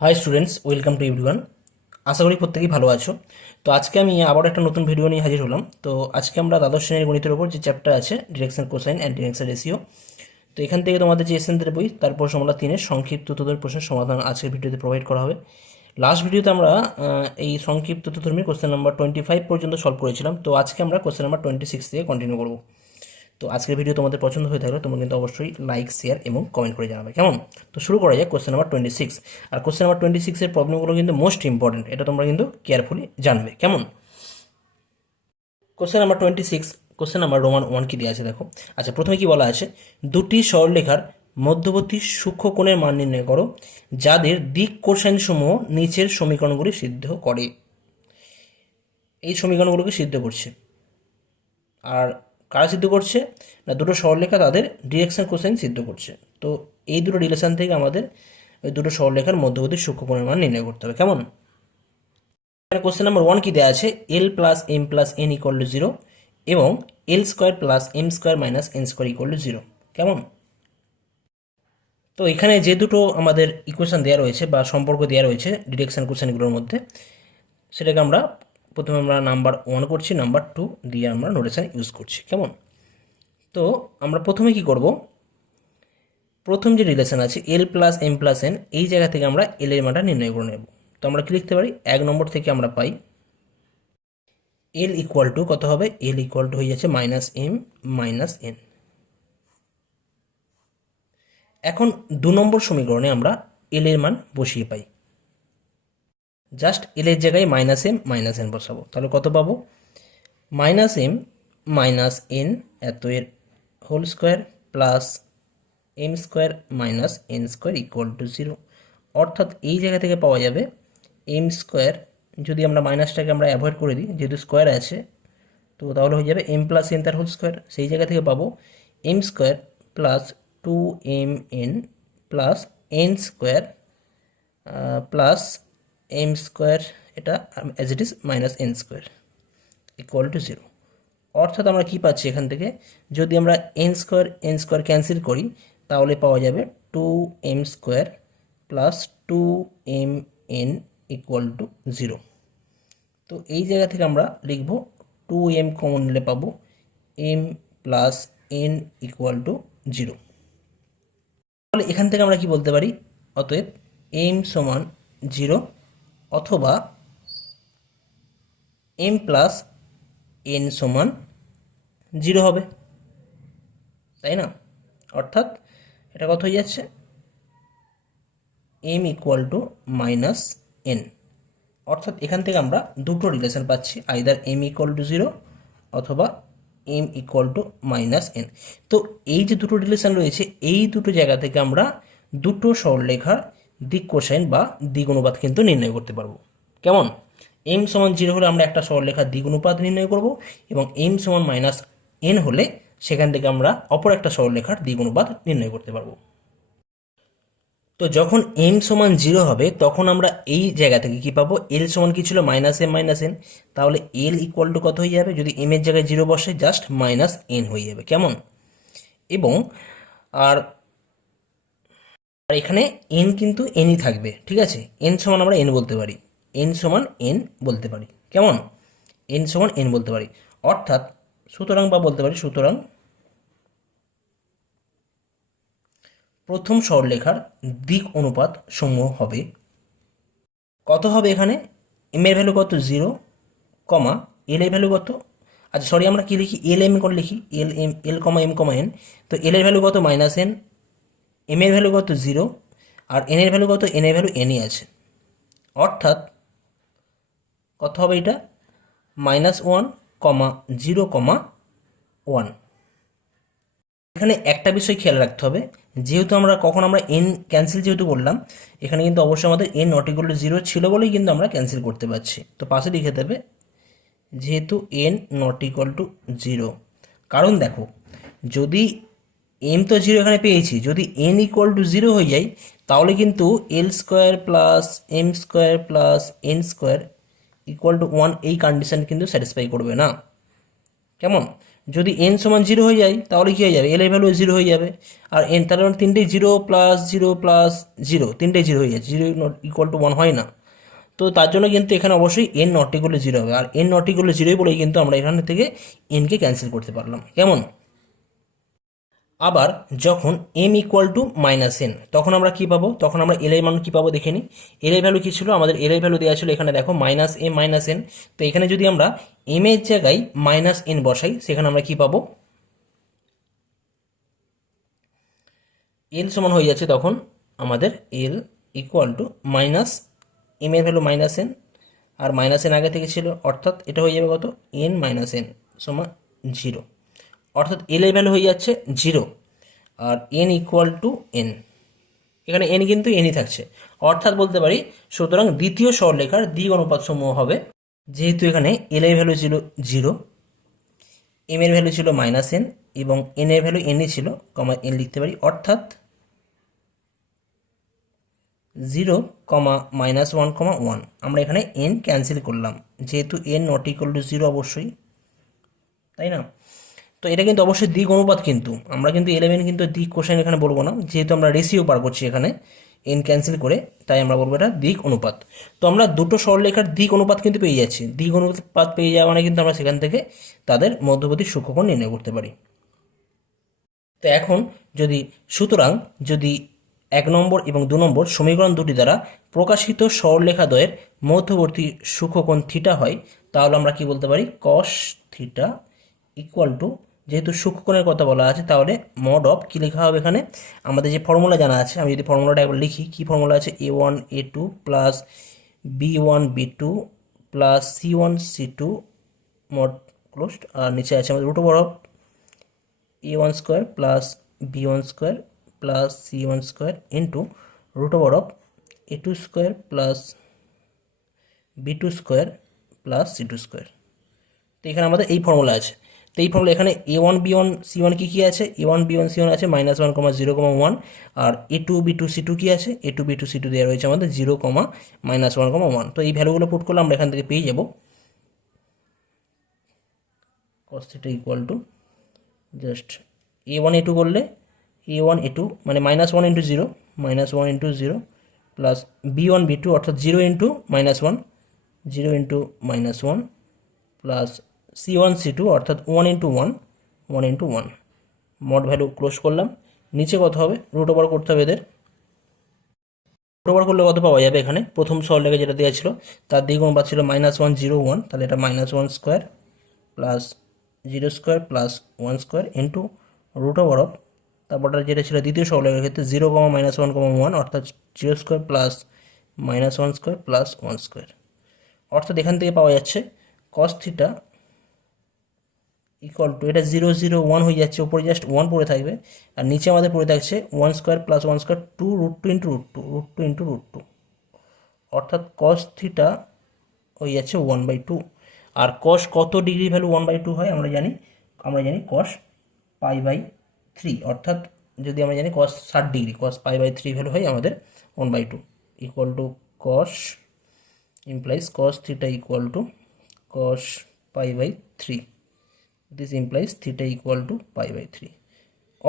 High students, welcome to everyone. আশা করি প্রত্যেকেই ভালো আছো। তো আজকে আমি আবার একটা নতুন ভিডিও নিয়ে হাজির হলাম। তো আজকে আমরা দ্বাদশ শ্রেণীর গণিতের উপর যে চ্যাপ্টার আছে direction cosine and direction ratio, তো এখান থেকে তোমাদের যে এসএনদের বই তারপর সমলা 3-এর সংক্ষিপ্ত উত্তর প্রশ্নের সমাধান আজকের ভিডিওতে প্রোভাইড করা হবে। লাস্ট ভিডিওতে আমরা এই সংক্ষিপ্ত উত্তরধর্মী কোশ্চেন নাম্বার 25 পর্যন্ত সলভ করেছিলাম। তো আজকে আমরা কোশ্চেন নাম্বার 26 থেকে কন্টিনিউ করবো। তো আজকের ভিডিও তোমাদের পছন্দ হয়ে থাকলে তোমরা কিন্তু অবশ্যই লাইক, শেয়ার এবং কমেন্ট করে জানাবে, কেমন? তো শুরু করা যায় কোশ্চেন নাম্বার 26। আর কোশ্চেন নাম্বার 26-এর প্রবলেমগুলো কিন্তু মোস্ট ইম্পর্টেন্ট, এটা তোমরা কিন্তু কেয়ারফুলি জানবে, কেমন? Question number 26, question number Roman 1 কি দেওয়া আছে দেখো। আচ্ছা, প্রথমে কি বলা আছে, দুটি সরলরেখার মধ্যবর্তী সূক্ষ্ম কোণের মান নির্ণয় করো যাদের দিক কোসাইন সমূহ নিচের সমীকরণগুলি সিদ্ধ করে। এই সমীকরণগুলোকে সিদ্ধ করছে। আর কারা সিদ্ধ করছে না, দুটো সরলরেখা তাদের ডিরেকশন কোসাইন সিদ্ধ করছে। তো এই দুটো রিলেশন থেকে আমাদের ওই দুটো সরলরেখার মধ্যবর্তী সূক্ষ্মকোণের মান নির্ণয় করতে হবে, কেমন? এখানে কোশ্চেন নাম্বার 1 কি দেওয়া আছে, L plus M plus N equal to 0 এবং L square plus M square minus N square equal to 0, কেমন? তো এখানে যে দুটো আমাদের ইকুয়েশন দেওয়া রয়েছে বা সম্পর্ক দেওয়া রয়েছে ডিরেকশন কোসাইনগুলোর মধ্যে, সেটাকে আমরা প্রথমে আমরা নাম্বার 1 করছি, নাম্বার 2 দিয়ে আমরা নোটেশন ইউজ করছি, কেমন? তো আমরা প্রথমে কি করব, প্রথম যে রিলেশন আছে L plus M plus N, এই জায়গা থেকে আমরা এল এর মানটা নির্ণয় করে নেব। তো আমরা কি লিখতে পারি, 1 নম্বর থেকে আমরা পাই এল ইকুয়াল টু কত হবে, এল ইকুয়াল টু হয়ে যাচ্ছে মাইনাস এম মাইনাস এন। এখন 2 নম্বর সমীকরণে আমরা এল এর মান বসিয়ে পাই, জাস্ট এল এর জায়গায় মাইনাস এম মাইনাস এন বসাবো, তাহলে কত পাবো, মাইনাস এম মাইনাস এন এত এর whole square plus M square minus N square equal to 0। অর্থাৎ এই জায়গা থেকে পাওয়া যাবে এম স্কোয়ার, যদি আমরা মাইনাসটাকে আমরা অ্যাভয়েড করে দিই যেহেতু স্কোয়ার আছে, তো তাহলে হয়ে যাবে এম প্লাস এন তার হোল স্কোয়ার। সেই জায়গা থেকে পাবো M square plus 2mn plus N square plus M square, এটা as it is minus N square equal to 0। অর্থাৎ আমরা কি পাচ্ছি এখান থেকে, যদি আমরা এন স্কোয়ার ক্যান্সেল করি তাহলে পাওয়া যাবে 2m square plus 2mn equal to 0। তো এই জায়গা থেকে আমরা লিখব 2m কমন নিলে পাবো m plus n equal to 0। তাহলে এখান থেকে আমরা কি বলতে পারি, অতএব m সমান 0 অথবা m প্লাস n সমান 0 হবে, তাই না? অর্থাৎ এটা কত হয়ে যাচ্ছে, m equal to minus N. অর্থাৎ এখান থেকে আমরা দুটো রিলেশন পাচ্ছি, আইদার m ইকুয়াল টু 0 অথবা m equal to minus N. তো এই যে দুটো রিলেশন রয়েছে, এই দুটো জায়গা থেকে আমরা দুটো সরলরেখার দিক কোসাইন বা দিক অনুপাত কিন্তু নির্ণয় করতে পারবো, কেমন? m সমান 0 হলে আমরা একটা সরলরেখার দিক অনুপাত নির্ণয় করব, এবং m সমান মাইনাস এন হলে সেখান থেকে আমরা অপর একটা সরলরেখার দিক অনুপাত নির্ণয় করতে পারবো। তো যখন m সমান 0 হবে তখন আমরা এই জায়গা থেকে কি পাবো, l সমান কি ছিল, মাইনাস এম মাইনাস এন, তাহলে l ইকুয়াল টু কত হয়ে যাবে, যদি m এর জায়গায় 0 বসে জাস্ট মাইনাস এন হয়ে যাবে, কেমন? এবং আর আর এখানে n কিন্তু nই থাকবে, ঠিক আছে? n সমান আমরা n বলতে পারি, n সমান n বলতে পারি, কেমন? n সমান n বলতে পারি। অর্থাৎ সুতরাং বা বলতে পারি সুতরাং প্রথম সরলরেখার দিক অনুপাত সমূহ হবে কত হবে, এখানে এম এর ভ্যালু কত, 0, কমা এল এর ভ্যালু কত, আচ্ছা সরি আমরা কি লিখি, এল এম করে লিখি, এল কমা এম কমা এন। তো এল এর ভ্যালু কত, মাইনাস এন, এম এর ভ্যালু কত, 0, আর এন এর ভ্যালু কত, এন এর ভ্যালু এনই আছে। অর্থাৎ কত হবে এটা, -1, 0, 1। এখানে একটা বিষয় খেয়াল রাখতে হবে, যেহেতু আমরা কখন আমরা এন ক্যান্সেল যেহেতু করলাম, এখানে কিন্তু অবশ্যই আমাদের এন নট ইকুয়াল টু 0 ছিল বলেই কিন্তু আমরা ক্যান্সেল করতে পারছি। তো পাশে লিখে দেবে যেহেতু এন নট ইকুয়াল টু 0, কারণ দেখো যদি এম তো 0 এখানে পেয়েছি, যদি এন ইকুয়াল টু 0 হয়ে যায় তাহলে কিন্তু L square plus M square plus N square equal to 1 এই কন্ডিশন কিন্তু স্যাটিসফাই করবে না। কেমন? যদি n সমান 0 হয়ে যায় তাহলে কী হয়ে যাবে, এল এর ভ্যালু 0 হয়ে যাবে। আর n তার মানে তিনটেই 0 প্লাস 0 প্লাস 0, তিনটেই 0 হয়ে যাচ্ছে, 0 নট ইকুয়াল টু 1 হয় না। তো তার জন্য কিন্তু এখানে অবশ্যই n নট ইকুয়াল টু 0 হবে, আর n নট ইকুয়াল টু 0 বলেই কিন্তু আমরা এখান থেকে nকে ক্যান্সেল করতে পারলাম। কেমন? আবার যখন m ইকুয়াল টু -n, তখন আমরা কী পাবো, তখন আমরা এল এর মান কী পাবো দেখে নিই। এল এর ভ্যালু কী ছিল, আমাদের এল এর ভ্যালু দেওয়া ছিল এখানে দেখো -m -n। তো এখানে যদি আমরা m এর জায়গায় -n বসাই, সেখানে আমরা কী পাবো, এল সমান হয়ে যাচ্ছে তখন আমাদের এল ইকুয়াল টু m এর ভ্যালু -n, আর -n আগে থেকে ছিল, অর্থাৎ এটা হয়ে যাবে কত, n -n সমান 0, অর্থাৎ এল এর ভ্যালু হয়ে যাচ্ছে 0 আর n ইকুয়াল টু n। এখানে n কিন্তু nই থাকছে, অর্থাৎ বলতে পারি সুতরাং দ্বিতীয় সরলরেখার দিক অনুপাত সমূহ হবে, যেহেতু এখানে এল এর ভ্যালু ছিল 0, m এর ভ্যালু ছিল -n এবং n এর ভ্যালু nই ছিল, n লিখতে পারি, অর্থাৎ 0, -1, 1। আমরা এখানে n ক্যান্সেল করলাম, যেহেতু n নট ইকুয়াল টু 0 অবশ্যই, তাই না? তো এটা কিন্তু অবশ্যই দিক অনুপাত, কিন্তু আমরা কিন্তু 11 কিন্তু দিক কোসাইন এখানে বলবো না, যেহেতু আমরা রেশিও বার করছি এখানে n ক্যান্সেল করে, তাই আমরা বলবো এটা দিক অনুপাত। তো আমরা দুটো সরলরেখার দিক অনুপাত কিন্তু পেয়ে যাচ্ছি। দিক অনুপাত পেয়ে যাওয়া মানে কিন্তু আমরা সেখান থেকে তাদের মধ্যবর্তী সূক্ষ্মকোণ নির্ণয় করতে পারি। তো এখন সুতরাং যদি 1 নম্বর এবং 2 নম্বর সমীকরণ দুটি দ্বারা প্রকাশিত সরলরেখাদ্বয়ের মধ্যবর্তী সূক্ষ্মকোণ থিটা হয়, তাহলে আমরা কি বলতে পারি, কস থিটা ইকুয়াল টু, যেহেতু সূক্ষ্মকোণের কথা বলা আছে, তাহলে মড অফ কী লেখা হবে এখানে, আমাদের যে ফর্মুলা জানা আছে, আমি যদি ফর্মুলাটা একবার লিখি, কী ফর্মুলা আছে, a1 a2 plus b1 b2 plus c1 c2 mod closed, আর নিচে আছে আমাদের root over of a1 square plus b1 square plus c1 square into root over of a2 square plus b2 square plus c2 square. তো এখানে আমাদের এই formula আছে। তো এই ফর্মুলা এখানে a1 b1 c1 কী আছে, a1 b1 c1 আছে -1, 0, 1, আর a2 b2 c2 কী আছে, a2 b2 c2 দেওয়া রয়েছে আমাদের 0, -1, 1। তো এই ভ্যালুগুলো পুট করলে আমরা এখান থেকে পেয়ে যাব cos θ equal to just a1 a2 করলে a1 a2 মানে -1 into 0, -1 into 0 plus b1 b2 অর্থাৎ 0 into -1, 0 into -1 plus c1 c2 অর্থাৎ 1 into 1, 1 into 1। Mod value close করলাম। নিচে কত হবে, রুট ওভার করতে হবে এদের। রুট ওভার করলে কত পাওয়া যাবে, এখানে প্রথম সরলরেখা যেটা দেওয়া ছিল তার দিক অনুপাত ছিল -1, 0, 1, তাহলে এটা -1 square plus 0 square plus 1 square into root over of, তারপরটা যেটা ছিল দ্বিতীয় সরলরেখার ক্ষেত্রে 0, -1, 1, অর্থাৎ 0 square plus -1 square plus 1 square. অর্থাৎ এখান থেকে পাওয়া যাচ্ছে cos থিটা ইকুয়াল টু, এটা 0, 0, 1 হয়ে যাচ্ছে, উপরে জাস্ট 1 পড়ে থাকবে, আর নিচে আমাদের পড়ে থাকছে 1 square plus 1 square 2 √2 into √2 into √2, অর্থাৎ cos থিটা হয়ে যাচ্ছে 1/2। আর cos কত ডিগ্রি ভ্যালু 1/2 হয় আমরা জানি cos π/3, অর্থাৎ যদি আমরা জানি cos 60 ডিগ্রি, cos π/3 ভ্যালু হয় আমাদের 1/2 equal to cos implies cos theta equal to cos π/3, this implies theta equal to π/3।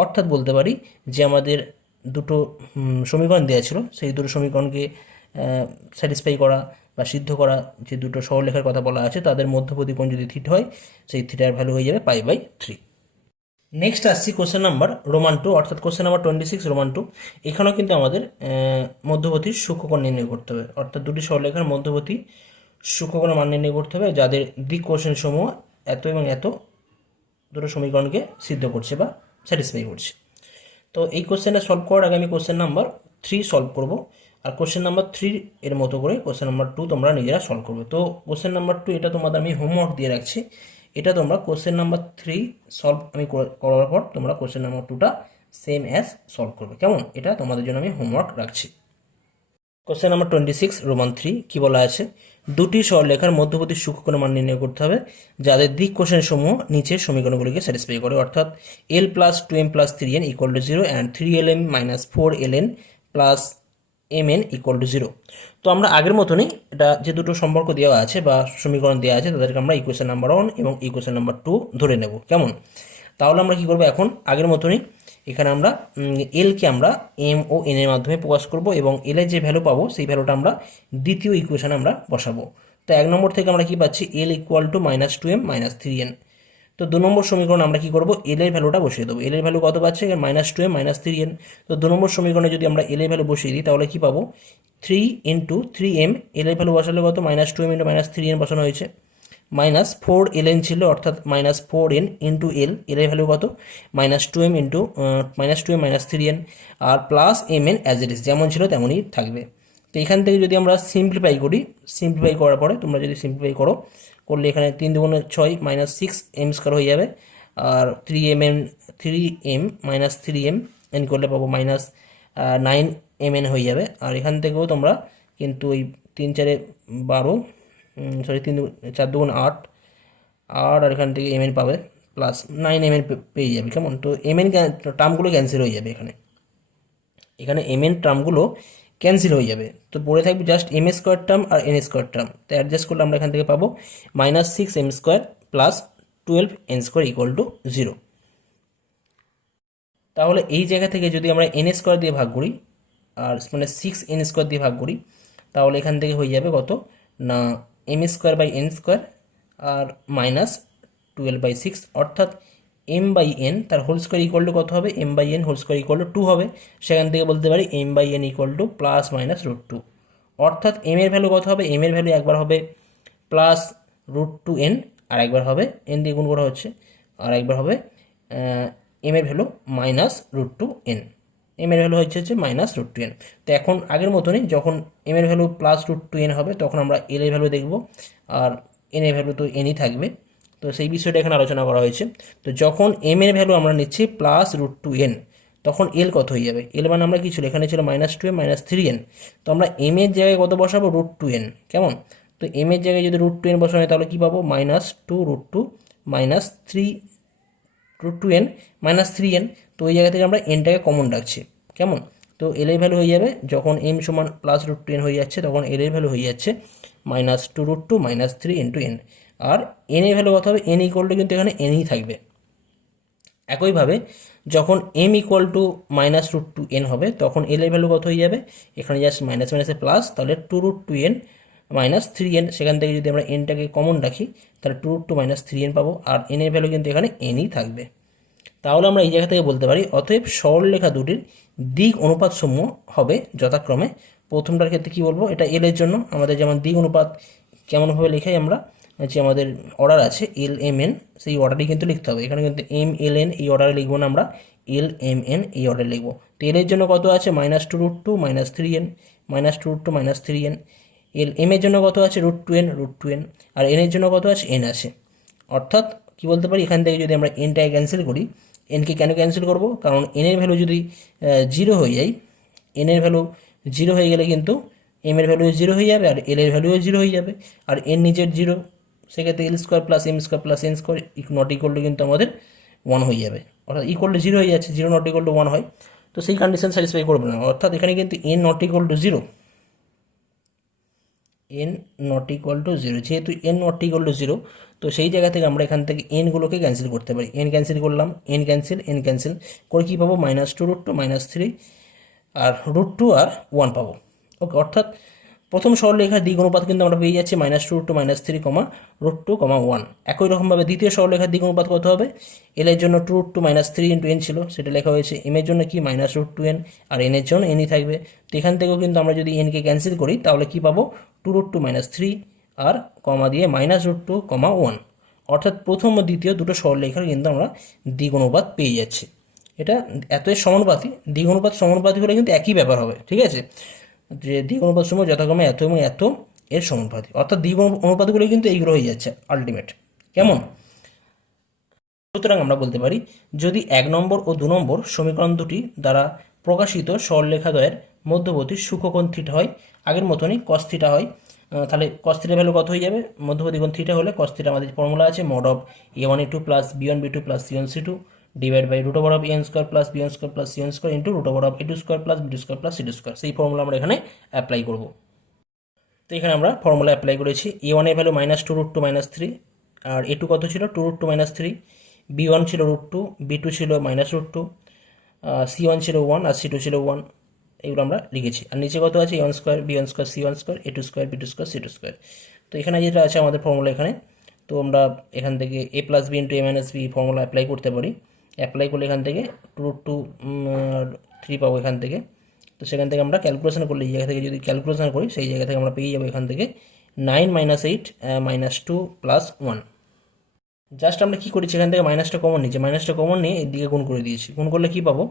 অর্থাৎ বলতে পারি যে আমাদের দুটো সমীকরণ দেওয়া ছিল, সেই দুটো সমীকরণকে স্যাটিসফাই করা বা সিদ্ধ করা যে দুটো সরলরেখার কথা বলা আছে, তাদের মধ্যবর্তী কোণ যদি থিটা হয়, সেই থিটার ভ্যালু হয়ে যাবে π/3। নেক্সট আসছি কোশ্চেন নাম্বার রোমান 2, অর্থাৎ কোশ্চেন নাম্বার 26 রোমান 2। এখানেও কিন্তু আমাদের মধ্যবর্তী সূক্ষ্মকোণ নির্ণয় করতে হবে, অর্থাৎ দুটি সরলরেখার মধ্যবর্তী সূক্ষ্মকোণের মান নির্ণয় করতে হবে, যাদের দিক কোশ্চেন সমূহ এত এবং এত দুটো সমীকরণকে সিদ্ধ করছে বা স্যাটিসফাই করছে। তো এই কোশ্চেনটা সলভ করার আগে আমি কোশ্চেন নাম্বার 3 সলভ করব, আর কোশ্চেন নাম্বার 3 এর মতো করে কোশ্চেন নাম্বার 2 তোমরা নিজেরা সলভ করবে। তো কোশ্চেন নাম্বার 2 এটা তোমাদের আমি হোমওয়ার্ক দিয়ে রাখছি, এটা তোমরা কোশ্চেন নাম্বার 3 সলভ আমি করার পর তোমরা কোশ্চেন নাম্বার 2টা সেম অ্যাজ সলভ করবে, কেমন? এটা তোমাদের জন্য আমি হোমওয়ার্ক রাখছি। কোশ্চেন নাম্বার 26 রোমান 3 কি বলা আছে, দুটি সরলরেখার মধ্যবর্তী সূক্ষ্মকোণের মান নির্ণয় করতে হবে, যাদের দিক কোশ্চেন সমূহ নিচের সমীকরণগুলিকে স্যাটিসফাই করে, অর্থাৎ l + 2m + 3n = 0 and 3lm - 4ln + M N equal to 0। তো আমরা আগের মতনই এটা যে দুটো সম্পর্ক দেওয়া আছে বা সমীকরণ দেওয়া আছে তাদেরকে আমরা ইকুয়েশন নাম্বার 1 এবং ইকুয়েশন নাম্বার 2 ধরে নেব। কেমন? তাহলে আমরা কি করব, এখন আগের মতনই এখানে আমরা এলকে আমরা এম ও এন এর মাধ্যমে প্রকাশ করব এবং এল এর যে ভ্যালু পাবো সেই ভ্যালুটা আমরা দ্বিতীয় ইকুয়েশনে আমরা বসাবো। তো 1 নম্বর থেকে আমরা কি পাচ্ছি, L equal to -2m - 3n। তো 2 নম্বর সমীকরণ আমরা কি করব, এল এর ভ্যালুটা বসিয়ে দেবো। এল এর ভ্যালু কত পাচ্ছি, -2m - 3n। তো 2 নম্বর সমীকরণে যদি আমরা এল এর ভ্যালু বসিয়ে দিই তাহলে কি পাবো, 3 × 3m। এল এর ভ্যালু বসালে কত, -2m × -3n বসানো হয়েছে, -4ln ছিল অর্থাৎ -4n × এল, এল এর ভ্যালু কত, -2m - 3n, আর plus mn as it is, যেমন ছিল তেমনই থাকবে। তো এখান থেকে যদি আমরা সিম্পলিফাই করি, সিম্পলিফাই করার পরে তোমরা যদি সিম্পলিফাই করলে এখানে 3 × 2 = 6 -6m² হয়ে যাবে, আর 3m - 3m n করলে পাবো -9mn হয়ে যাবে। আর এখান থেকেও তোমরা কিন্তু ওই 3 × 4 = 12, সরি 3 4 2 = 8, আর এখান থেকে mn পাবে প্লাস 9mn পেয়ে যাবে। কেমন? তো mn টার্মগুলো ক্যান্সেল হয়ে যাবে, এখানে mn টার্মগুলো ক্যান্সেল হয়ে যাবে। তো পড়ে থাকবে জাস্ট m² টার্ম আর n² টার্ম। তো অ্যাডজাস্ট করলে আমরা এখান থেকে পাবো -6m² + 12n² = 0। তাহলে এই জায়গা থেকে যদি আমরা n² দিয়ে ভাগ করি, আর মানে 6n² দিয়ে ভাগ করি, তাহলে এখান থেকে হয়ে যাবে কত না, m²/n² আর -12/6, অর্থাৎ m/n তার হোল স্কোয়ার ইকুয়াল টু কত হবে, m/n whole square equal two 2 হবে। সেখান থেকে বলতে পারি m/n ইকুয়াল টু +-√2, অর্থাৎ m এর ভ্যালু কত হবে, m এর ভ্যালু একবার হবে +√2n, আর একবার হবে n দিয়ে গুণ করা হচ্ছে, আর একবার হবে m এর ভ্যালু -√2n। m এর ভ্যালু হচ্ছে -√2n। তো এখন আগের মতনই যখন m এর ভ্যালু +√2n হবে তখন আমরা l এর ভ্যালু দেখব, আর n এর ভ্যালু তো nই থাকবে। তো সেই বিষয়টা এখানে আলোচনা করা হয়েছে। তো যখন m এর ভ্যালু আমরা নিচ্ছি +√2n তখন l কত হয়ে যাবে, l মানে আমরা কি ছিল, এখানে ছিল -2m - 3n। তো আমরা m এর জায়গায় কত বসাবো, √2n। কেমন? তো m এর জায়গায় যদি √2n বসানো হয় তাহলে কি পাবো, -2√2 - 3√2n - 3n। তো ওই জায়গা থেকে আমরা এনটাকে কমন রাখছি। কেমন? তো এল এর ভ্যালু হয়ে যাবে, যখন m সমান +√2n হয়ে যাচ্ছে তখন এল এর ভ্যালু হয়ে যাচ্ছে -2√2 - 3 × n। আর n এর ভ্যালু কত হবে, n ইকুয়াল টু কিন্তু এখানে nই থাকবে। একইভাবে যখন m ইকুয়াল টু -√2n হবে তখন l এর ভ্যালু কত হয়ে যাবে, এখানে জাস্ট মাইনাস মাইনাসে প্লাস, তাহলে 2√2n - 3n। সেখান থেকে যদি আমরা nটাকে কমন রাখি তাহলে 2√2 - 3n পাবো, আর n এর ভ্যালু কিন্তু এখানে nই থাকবে। তাহলে আমরা এই জায়গা থেকে বলতে পারি অতএব সরলরেখা দুটির দিক অনুপাত সমূহ হবে যথাক্রমে, প্রথমটার ক্ষেত্রে কি বলবো, এটা এল এর জন্য আমাদের যেমন দিক অনুপাত কেমনভাবে লেখাই আমরা, যে আমাদের অর্ডার আছে এল এম এন, সেই অর্ডারই কিন্তু লিখতে হবে। এখানে কিন্তু এম এল এন এই অর্ডারে লিখবো না, আমরা এল এম এন এই অর্ডারে লিখবো। তো এল এর জন্য কত আছে, -2√2 - 3n, -2√2 - 3n। এল এম এর জন্য কত আছে, √2n, আর এন এর জন্য কত আছে, এন আছে। অর্থাৎ কি বলতে পারি, এখান থেকে যদি আমরা এনটাকে ক্যান্সেল করি, এনকে কেন ক্যান্সেল করব, কারণ এন এর ভ্যালু যদি 0 হয়ে যায়, এন এর ভ্যালু 0 হয়ে গেলে কিন্তু এম এর ভ্যালু 0 হয়ে যাবে, আর এল এর ভ্যালুও 0 হয়ে যাবে, আর এন নিজের 0, সেক্ষেত্রে l² + m² + n² not equal to কিন্তু আমাদের 1 হয়ে যাবে, অর্থাৎ ইকুয়াল টু 0 হয়ে যাচ্ছে, 0 নট ইকুয়াল টু 1 হয়। তো সেই কন্ডিশন স্যাটিসফাই করবে না, অর্থাৎ এখানে কিন্তু n not equal to 0, n not equal to 0, যেহেতু n নট ইকুয়াল টু 0, তো সেই জায়গা থেকে আমরা এখান থেকে nগুলোকে ক্যান্সেল করতে পারি। n ক্যান্সেল করলাম, n ক্যান্সেল করে কী পাবো, -2√2 - 3 আর √2 আর 1 পাবো। ওকে, অর্থাৎ প্রথম সরলরেখার দিক অনুপাত কিন্তু আমরা পেয়ে যাচ্ছি -2√2 - 3, √2, 1। একই রকমভাবে দ্বিতীয় সরলরেখার দিক অনুপাত কত হবে, এল এর জন্য 2√2 - 3 × n ছিল, সেটা লেখা হয়েছে। এম এর জন্য কি, -√2n, আর এন এর জন্য nই থাকবে। তো এখান থেকেও কিন্তু আমরা যদি এনকে ক্যান্সেল করি তাহলে কি পাবো, 2√2 - 3 আর কমা দিয়ে -√2, 1। অর্থাৎ প্রথম ও দ্বিতীয় দুটো সরলরেখার কিন্তু আমরা দিক অনুপাত পেয়ে যাচ্ছি। এটা এতই সমানুপাতি, দিক অনুপাত সমানুপাতি হলে কিন্তু একই ব্যাপার হবে, ঠিক আছে, যে দিক অনুপাত সমূহ যথাক্রমে এত এবং এত এর সমানুপাতি, অর্থাৎ দিক অনুপাতগুলো কিন্তু এইগুলো হয়ে যাচ্ছে আলটিমেট। কেমন? সুতরাং আমরা বলতে পারি যদি 1 নম্বর ও 2 নম্বর সমীকরণ দুটি দ্বারা প্রকাশিত সরলরেখাদ্বয়ের মধ্যবর্তী সূক্ষ্মকোণ থিটা হয়, আগের মতনই cos থিটা হয়, তাহলে cos থিটার ভ্যালু কত হয়ে যাবে, মধ্যবর্তী কোণ থিটা হলে cos থিটা আমাদের ফর্মুলা আছে, mod of a1 a2 + b1 b2 + c1 c2 divide by root over of N square plus B one square plus C one square into root over of A two square plus B two square plus C two square. সেই formula আমরা এখানে apply করব। তো এখানে আমরা formula apply করেছি। এ ওয়ানের value -2√2 - 3, আর এ two কত ছিল 2√2 - 3, বি ওয়ান ছিল √2, বি টু ছিল -√2, সি ওয়ান ছিল 1 আর সি টু ছিল 1। এগুলো আমরা লিখেছি। আর নিচে কত আছে A one square B one square C one square A two square B two square C two square. তো এখানে যেটা আছে আমাদের ফর্মুলা এখানে, তো আমরা এখান থেকে এ প্লাস বি ইন্টু এ মাইনাস বি ফর্মুলা অ্যাপ্লাই করতে পারি। অ্যাপ্লাই করলে এখান থেকে 2√2 3 পাবো এখান থেকে। তো সেখান থেকে আমরা ক্যালকুলেশন করলে এই জায়গা থেকে যদি ক্যালকুলেশন করি সেই জায়গা থেকে আমরা পেয়ে যাবো এখান থেকে 9 - 8 - 2 + 1। জাস্ট আমরা কী করেছি এখান থেকে মাইনাসটা কমন নিয়েছি, মাইনাসটা কমন নিয়ে এর দিকে গুণ করে দিয়েছি। গুণ করলে কী পাবো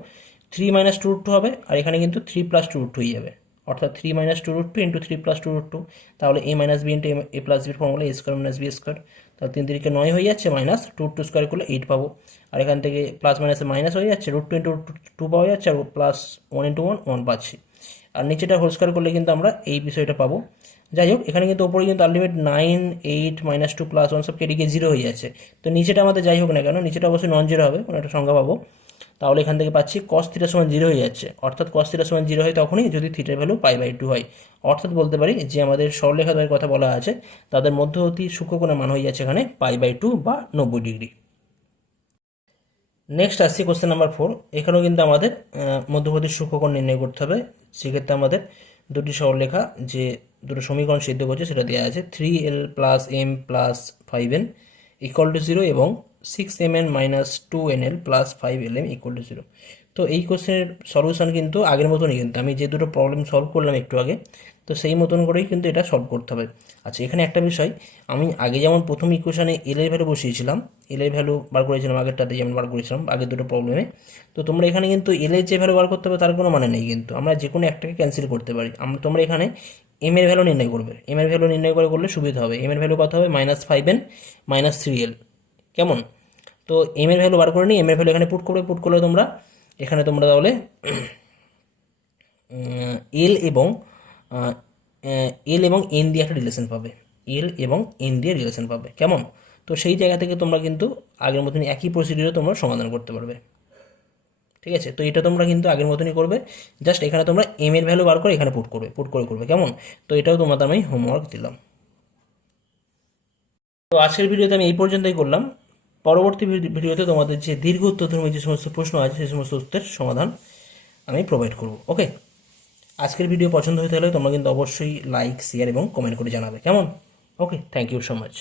3 - 2√2 হবে, আর এখানে কিন্তু 3 + 2√2 হয়ে যাবে, অর্থাৎ 3 - 2√2 ইন্টু 3 + 2√2। তাহলে এ মাইনাস বি ইন্টু এ প্লাস বির ফর্মুলা এ স্কোয়ার মাইনাস বি স্কোয়ার। তাহলে 3 3 9 হয়ে যাচ্ছে, মাইনাস 2 স্কোয়ার করলে 8 পাবো। আর এখান থেকে প্লাস মাইনাসে মাইনাস হয়ে যাচ্ছে, √2 ইন্টু 2 পাওয়া যাচ্ছে, আর প্লাস 1 ইন্টু 1 1 পাচ্ছি। আর নিচেটা হোল স্কোয়ার করলে কিন্তু আমরা এই বিষয়টা পাবো। যাই হোক, এখানে কিন্তু ওপরে কিন্তু আলটিমেট 9 8 - 2 + 1 সব কেটে গিয়ে 0 হয়ে যাচ্ছে। তো নিচেটা আমাদের যাই হোক না কেন, নিচেটা অবশ্যই নন জিরো হবে, কোনো একটা সংখ্যা পাবো। তাহলে এখান থেকে পাচ্ছি cos θ = 0 হয়ে যাচ্ছে, অর্থাৎ cos θ = 0 হয় তখনই যদি থিটার ভ্যালু π/2 হয়। অর্থাৎ বলতে পারি যে আমাদের সরলরেখাদ্বয়ের কথা বলা আছে তাদের মধ্যবর্তী সূক্ষ্মকোণের মান হয়ে যাচ্ছে এখানে π/2 বা 90 ডিগ্রি। নেক্সট আসছি কোশ্চেন নাম্বার 4। এখানেও কিন্তু আমাদের মধ্যবর্তী সূক্ষ্মকোণ নির্ণয় করতে হবে। সেক্ষেত্রে আমাদের দুটি সরলরেখা যে দুটো সমীকরণ সিদ্ধ করছে সেটা দেওয়া আছে 3l + m + 5n = 0 এবং 6mn - 2nl + 5lm = 0। তো এই কোশ্চেনের সলিউশন কিন্তু আগের মতনই, কিন্তু আমি যে দুটো প্রবলেম সলভ করলাম একটু আগে, তো সেই মতন করেই কিন্তু এটা সলভ করতে হবে। আচ্ছা, এখানে একটা বিষয়, আমি আগে যেমন প্রথম ইকুয়েশানে এল এর ভ্যালু বসিয়েছিলাম, এল এর ভ্যালু বার করেছিলাম আগেরটাতে যেমন বার করেছিলাম আগের দুটো প্রবলেমে, তো তোমরা এখানে কিন্তু এল এর যে ভ্যালু বার করতে হবে তার কোনো মানে নেই, কিন্তু আমরা যে কোনো একটাকে ক্যান্সেল করতে পারি। তোমরা এখানে এম এর ভ্যালু নির্ণয় করবে, এম এর ভ্যালু নির্ণয় করলে সুবিধা হবে। এম এর ভ্যালু কত হবে -5n - 3l, কেমন? তো এম এর ভ্যালু বার করে নিই, এম এর ভ্যালু এখানে পুট করলে তোমরা এখানে তোমরা তাহলে এল এবং এন দিয়ে একটা রিলেশন পাবে, এল এবং এন দিয়ে রিলেশন পাবে, কেমন? তো সেই জায়গা থেকে তোমরা কিন্তু আগের মতন একই প্রসিডিউরে তোমরা সমাধান করতে পারবে। ঠিক আছে, তো এটা তোমরা কিন্তু আগের মতনই করবে, জাস্ট এখানে তোমরা এম এর ভ্যালু বার করে এখানে পুট করবে, কেমন? তো এটাও তোমাদের আমি হোমওয়ার্ক দিলাম। তো আজকের ভিডিওতে আমি এই পর্যন্তই করলাম। পরবর্তী ভিডিওতে তোমাদের যে দীর্ঘ উত্তরধর্মী যে সমস্ত প্রশ্ন আছে সেই সমস্ত উত্তরের সমাধান আমি প্রোভাইড করব। ওকে, আজকের ভিডিও পছন্দ হয়ে থাকলে তোমরা কিন্তু অবশ্যই লাইক শেয়ার এবং কমেন্ট করে জানাবে, কেমন? ওকে, থ্যাংক ইউ সো মাচ।